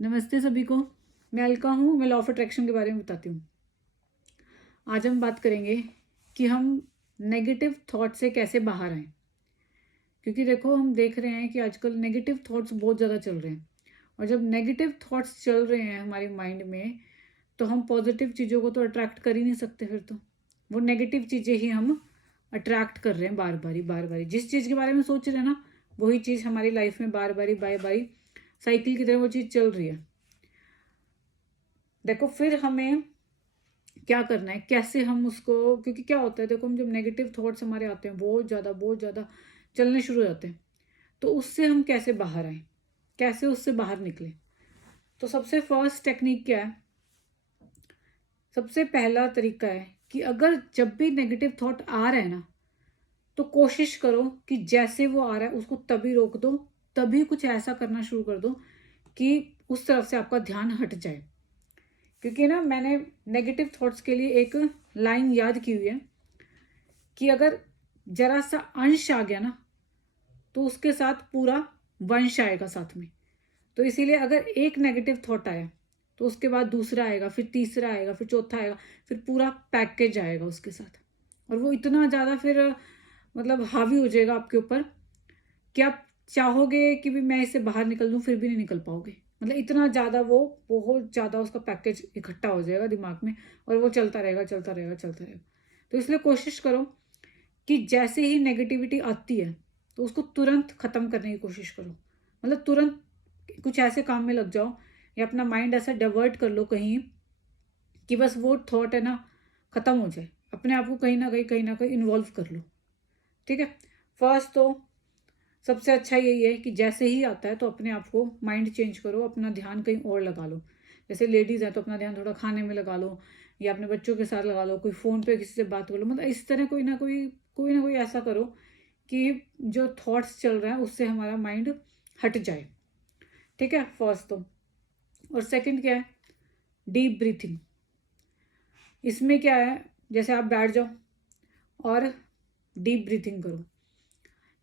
नमस्ते सभी को। मैं अलका हूँ। मैं लॉ ऑफ अट्रैक्शन के बारे में बताती हूँ। आज हम बात करेंगे कि हम नेगेटिव थॉट से कैसे बाहर आएं। क्योंकि देखो, हम देख रहे हैं कि आजकल नेगेटिव थॉट्स बहुत ज़्यादा चल रहे हैं, और जब नेगेटिव थॉट्स चल रहे हैं हमारे माइंड में, तो हम पॉजिटिव चीज़ों को तो अट्रैक्ट कर ही नहीं सकते। फिर तो वो नेगेटिव चीज़ें ही हम अट्रैक्ट कर रहे हैं बार बारी। जिस चीज़ के बारे में सोच रहे हैं ना, वही चीज़ हमारी लाइफ में बार बारी साइकिल की तरह वो चीज़ चल रही है। देखो, फिर हमें क्या करना है, कैसे हम उसको, क्योंकि क्या होता है, देखो, हम जब नेगेटिव थॉट्स हमारे आते हैं बहुत ज़्यादा चलने शुरू हो जाते हैं, तो उससे हम कैसे बाहर आए, कैसे उससे बाहर निकले। तो सबसे फर्स्ट टेक्निक क्या है, सबसे पहला तरीका है कि अगर जब भी नेगेटिव थॉट आ रहा है ना, तो कोशिश करो कि जैसे वो आ रहा है उसको तभी रोक दो, तभी कुछ ऐसा करना शुरू कर दो कि उस तरफ से आपका ध्यान हट जाए। क्योंकि ना, मैंने नेगेटिव थॉट्स के लिए एक लाइन याद की हुई है कि अगर जरा सा अंश आ गया ना, तो उसके साथ पूरा वंश आएगा साथ में। तो इसीलिए अगर एक नेगेटिव थॉट आया, तो उसके बाद दूसरा आएगा, फिर तीसरा आएगा, फिर चौथा आएगा, फिर पूरा पैकेज आएगा उसके साथ। और वो इतना ज़्यादा फिर मतलब हावी हो जाएगा आपके ऊपर कि आप चाहोगे कि भी मैं इससे बाहर निकल दूं, फिर भी नहीं निकल पाओगे। मतलब इतना ज़्यादा वो, बहुत ज़्यादा उसका पैकेज इकट्ठा हो जाएगा दिमाग में, और वो चलता रहेगा चलता रहेगा चलता रहेगा। तो इसलिए कोशिश करो कि जैसे ही नेगेटिविटी आती है, तो उसको तुरंत ख़त्म करने की कोशिश करो। मतलब तुरंत कुछ ऐसे काम में लग जाओ, या अपना माइंड ऐसा डाइवर्ट कर लो कहीं कि बस वो थॉट है ना ख़त्म हो जाए। अपने आप को कहीं ना कहीं इन्वॉल्व कर लो। ठीक है। फर्स्ट तो सबसे अच्छा यही है कि जैसे ही आता है तो अपने आप को माइंड चेंज करो, अपना ध्यान कहीं और लगा लो। जैसे लेडीज़ हैं तो अपना ध्यान थोड़ा खाने में लगा लो, या अपने बच्चों के साथ लगा लो, कोई फ़ोन पे किसी से बात कर लो। मतलब इस तरह कोई ना कोई ऐसा करो कि जो थॉट्स चल रहे हैं उससे हमारा माइंड हट जाए। ठीक है, फर्स्ट तो। और सेकंड क्या है, डीप ब्रीथिंग। इसमें क्या है, जैसे आप बैठ जाओ और डीप ब्रीथिंग करो,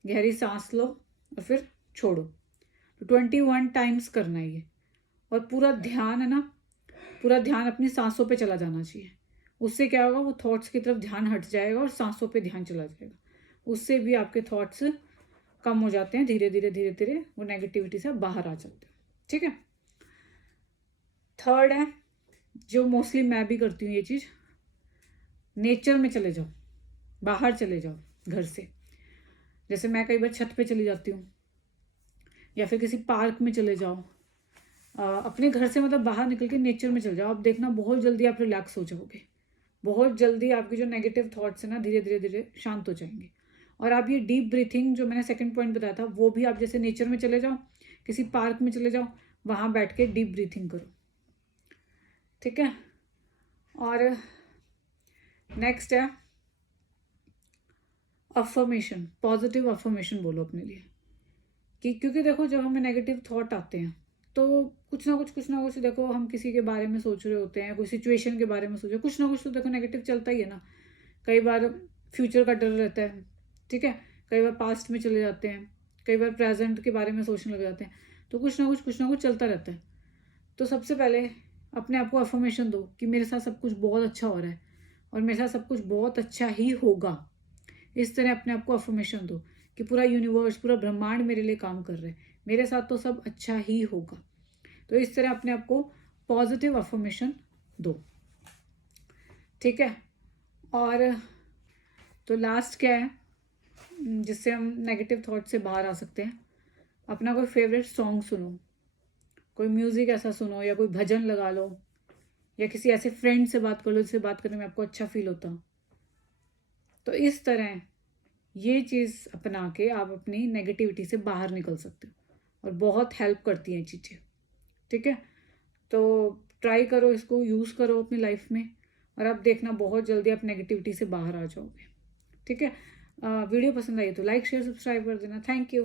गहरी सांस लो और फिर छोड़ो। तो 21 टाइम्स करना है ये। और पूरा ध्यान है ना, पूरा ध्यान अपनी सांसों पे चला जाना चाहिए। उससे क्या होगा, वो थॉट्स की तरफ ध्यान हट जाएगा और सांसों पे ध्यान चला जाएगा। उससे भी आपके थॉट्स कम हो जाते हैं, धीरे धीरे वो नेगेटिविटी से बाहर आ जाते हैं। ठीक है। थर्ड है, जो मोस्टली मैं भी करती हूँ ये चीज़, नेचर में चले जाओ, बाहर चले जाओ घर से। जैसे मैं कई बार छत पे चली जाती हूँ, या फिर किसी पार्क में चले जाओ। अपने घर से मतलब बाहर निकल के नेचर में चले जाओ। आप देखना, बहुत जल्दी आप रिलैक्स हो जाओगे। बहुत जल्दी आपके जो नेगेटिव थॉट्स है ना, धीरे धीरे शांत हो जाएंगे। और आप ये डीप ब्रीथिंग जो मैंने सेकंड पॉइंट बताया था, वो भी आप जैसे नेचर में चले जाओ, किसी पार्क में चले जाओ, वहाँ बैठ के डीप ब्रीथिंग करो। ठीक है। और नेक्स्ट है अफर्मेशन। पॉजिटिव अफर्मेशन बोलो अपने लिए कि, क्योंकि देखो, जब हमें नेगेटिव थॉट आते हैं तो कुछ ना कुछ देखो, हम किसी के बारे में सोच रहे होते हैं, कोई सिचुएशन के बारे में सोच रहे, कुछ ना कुछ तो देखो नेगेटिव चलता ही है ना। कई बार फ्यूचर का डर रहता है। ठीक है। कई बार पास्ट में चले जाते हैं, कई बार प्रेजेंट के बारे में सोचने लग जाते हैं। तो कुछ ना कुछ चलता रहता है। तो सबसे पहले अपने आप को अफर्मेशन दो कि मेरे साथ सब कुछ बहुत अच्छा हो रहा है, और मेरे साथ सब कुछ बहुत अच्छा ही होगा। इस तरह अपने आप को अफर्मेशन दो कि पूरा यूनिवर्स, पूरा ब्रह्मांड मेरे लिए काम कर रहा है, मेरे साथ तो सब अच्छा ही होगा। तो इस तरह अपने आप को पॉजिटिव अफर्मेशन दो। ठीक है। और तो लास्ट क्या है, जिससे हम नेगेटिव थॉट से बाहर आ सकते हैं, अपना कोई फेवरेट सॉन्ग सुनो, कोई म्यूज़िक ऐसा सुनो, या कोई भजन लगा लो, या किसी ऐसे फ्रेंड से बात कर लो जिससे बात करने में आपको अच्छा फील होता हो। तो इस तरह ये चीज़ अपना के आप अपनी नेगेटिविटी से बाहर निकल सकते हो, और बहुत हेल्प करती हैं चीज़ें। ठीक है। तो ट्राई करो, इसको यूज़ करो अपनी लाइफ में, और आप देखना बहुत जल्दी आप नेगेटिविटी से बाहर आ जाओगे। ठीक है। वीडियो पसंद आई तो लाइक शेयर सब्सक्राइब कर देना। Thank you.